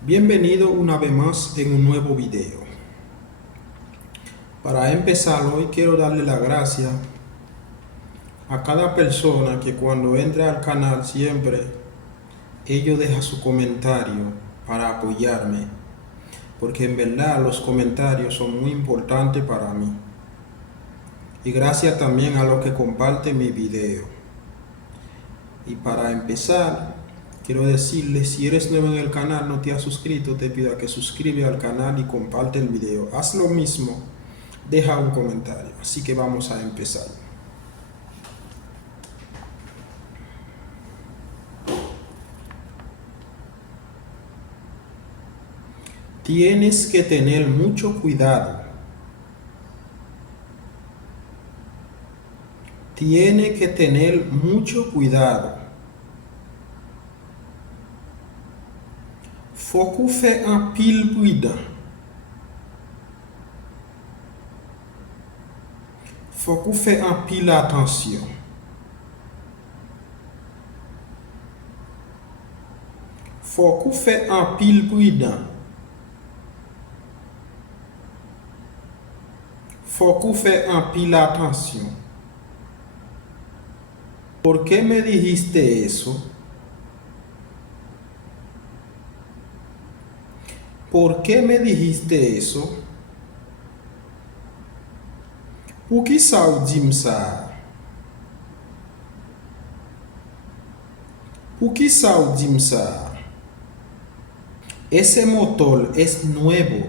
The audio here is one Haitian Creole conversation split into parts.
Bienvenido una vez más en un nuevo video. Para empezar, hoy quiero darle la gracia a cada persona que cuando entra al canal siempre ellos dejan su comentario para apoyarme, porque en verdad los comentarios son muy importantes para mí. Y gracias también a los que comparten mi video. Y para empezar, quiero decirle, si eres nuevo en el canal, no te has suscrito, te pido que suscribas al canal y comparte el video. Haz lo mismo, deja un comentario. Así que vamos a empezar. Tienes que tener mucho cuidado. Tiene que tener mucho cuidado. Faut qu'on fait un pile prudent. Faut qu'on fait un pile attention. Faut qu'on fait un pile prudent. Faut qu'on fait un pile attention. ¿Por qué me dijiste eso? ¿Por qué me dijiste eso? Por que ça ou dim ça? Por que ça ou dim ça? Ese motor es nuevo.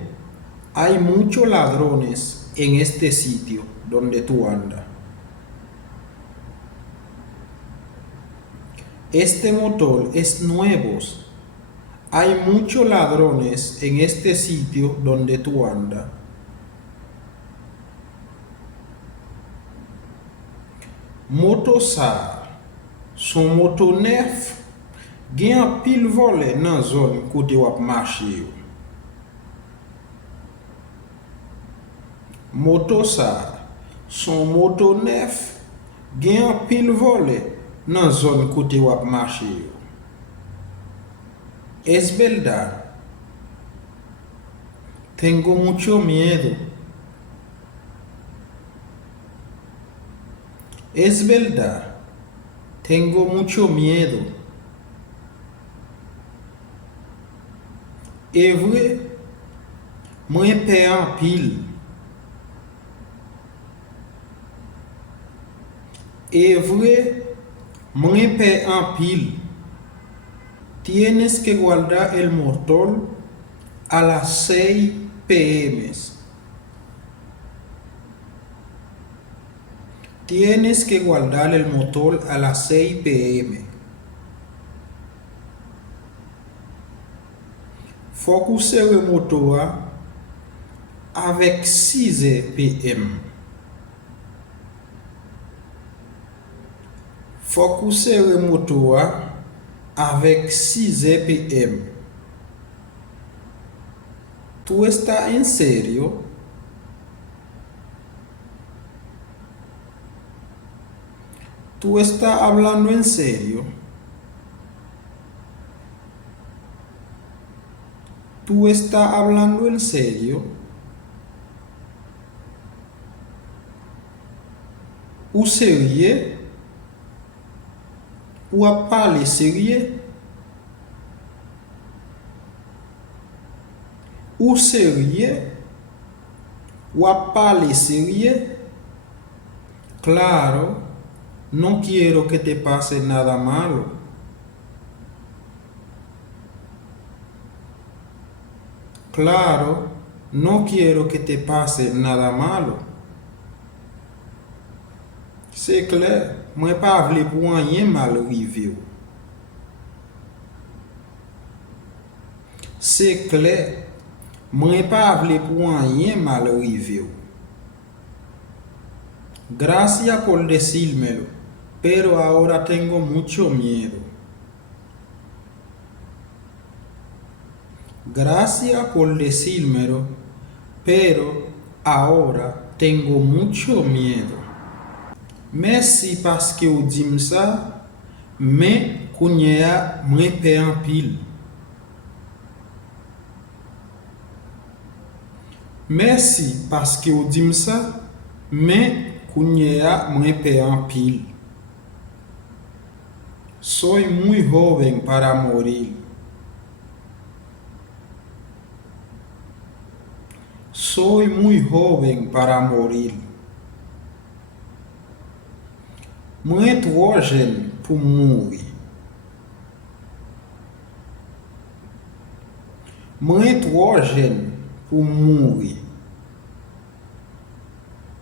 Hay muchos ladrones en este sitio donde tú andas. Este motor es nuevo. Hay muchos ladrones en este sitio donde tú andas. Moto sa, son moto neuf, gen an pil vole nan zone kote wap marche yo. Moto sa, son moto neuf, gen an pil vole nan zone kote wap marche yo. Es verdad. Tengo mucho miedo. Es verdad. Tengo mucho miedo. C'est vrai. Moi pe en pile. C'est vrai. Moi pe en pile. Tienes que guardar el motor a las 6 p.m. Tienes que guardar el motor a las 6 p.m. Faut que user le motor avec 6 p.m. Faut que user le motor avec 6 p.m. ¿Tú estás en serio? ¿Tú estás hablando en serio? ¿Tú estás hablando en serio? Ou sérieux? Ou à parler sérieux? Ou sérieux? Ou a parler sérieux? Claro, no quiero que te pase nada malo. Claro, no quiero que te pase nada malo. C'est clair, moi pas vle pour rien mal arrivé. C'est clair, moi pas vle pour rien mal arrivé. Gracias por decírmelo, pero ahora tengo mucho miedo. Gracias por decírmelo, pero ahora tengo mucho miedo. Merci parce que vous dites ça, mais kounya mwen pe en pile. Merci parce que vous dites ça, mais cuñea mwen pe en pile. Soy muy joven para morir. Soy muy joven para morir. Mwen trop jeune pour mourir. Mwen trop jeune pour mourir.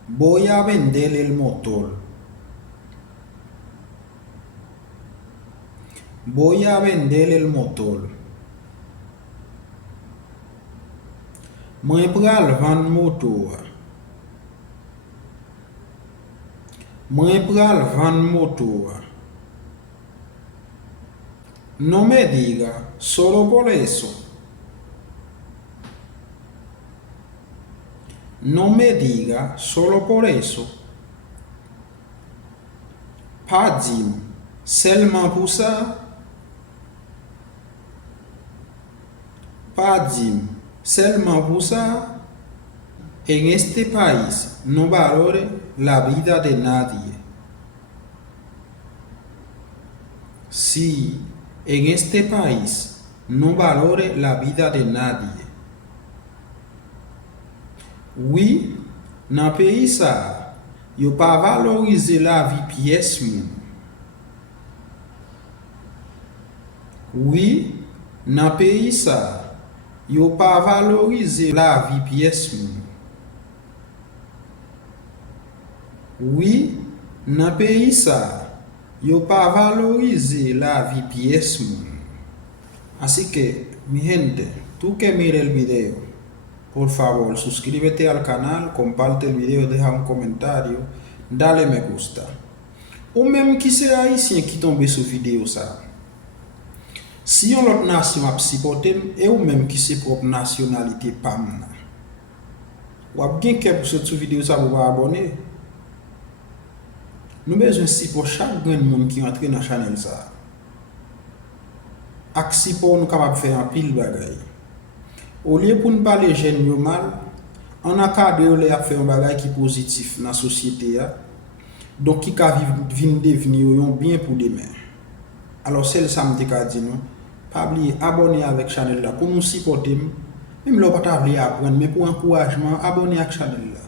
Voy a vender el motor. Voy a vender el motor. Mwen pral vendre motor. Mwen pral vendre motor. No me diga solo por eso. No me diga solo por eso. Pas dire seulement pour ça. Pas dire seulement pour ça. En este país no valore la vida de nadie. Sí, en este país no valore la vida de nadie. Oui, dans pays ça, yo pas valoriser la vie pièce moun. Oui, dans pays ça, yo pas valoriser la vie pièce moun. Oui, dans pays ça, yo pas valoriser la vie pièce moun. Así que, mi gente, tú que mire el video, por favor, suscríbete al canal, comparte el video, deja un comentario, dale me gusta. Ou même qui c'est haïtien qui tombe sur vidéo ça. Si on l'autre nation a supporté, et ou même qui c'est propre nationalité pam. Ou a bien que pour cette vidéo ça vous va abonner. Nous besoin si pour chaque grand monde qui entre dans la chaîne ça. Ak si pour nous capable faire un pile bagay. Au lieu pour nous parler jeunes yo mal, on a cadre les a fait un bagay qui positif dans la société a. Donc qui ka vinn devenir un bien pour demain. Alors celle ça me dit non, pas oublier abonner avec channel là pour nous supporter. Même là pas oublier apprendre mais pour encouragement abonner avec channel là.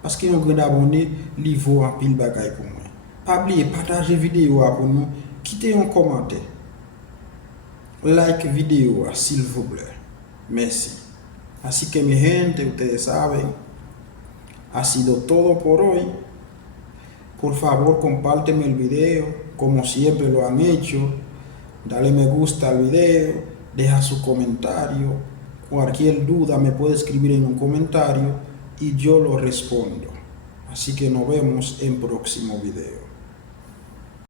Parce que un grand abonné li vaut un pile bagay pour moi. Pas oublier partager vidéo pour nous, quitter un commentaire. Like vidéo s'il vous plaît. Merci. Así que mi gente, ustedes saben, ha sido todo por hoy. Por favor, compárteme el video, como siempre lo han hecho. Dale me gusta al video, deja su comentario. Cualquier duda me puede escribir en un comentario y yo lo respondo. Así que nos vemos en próximo video.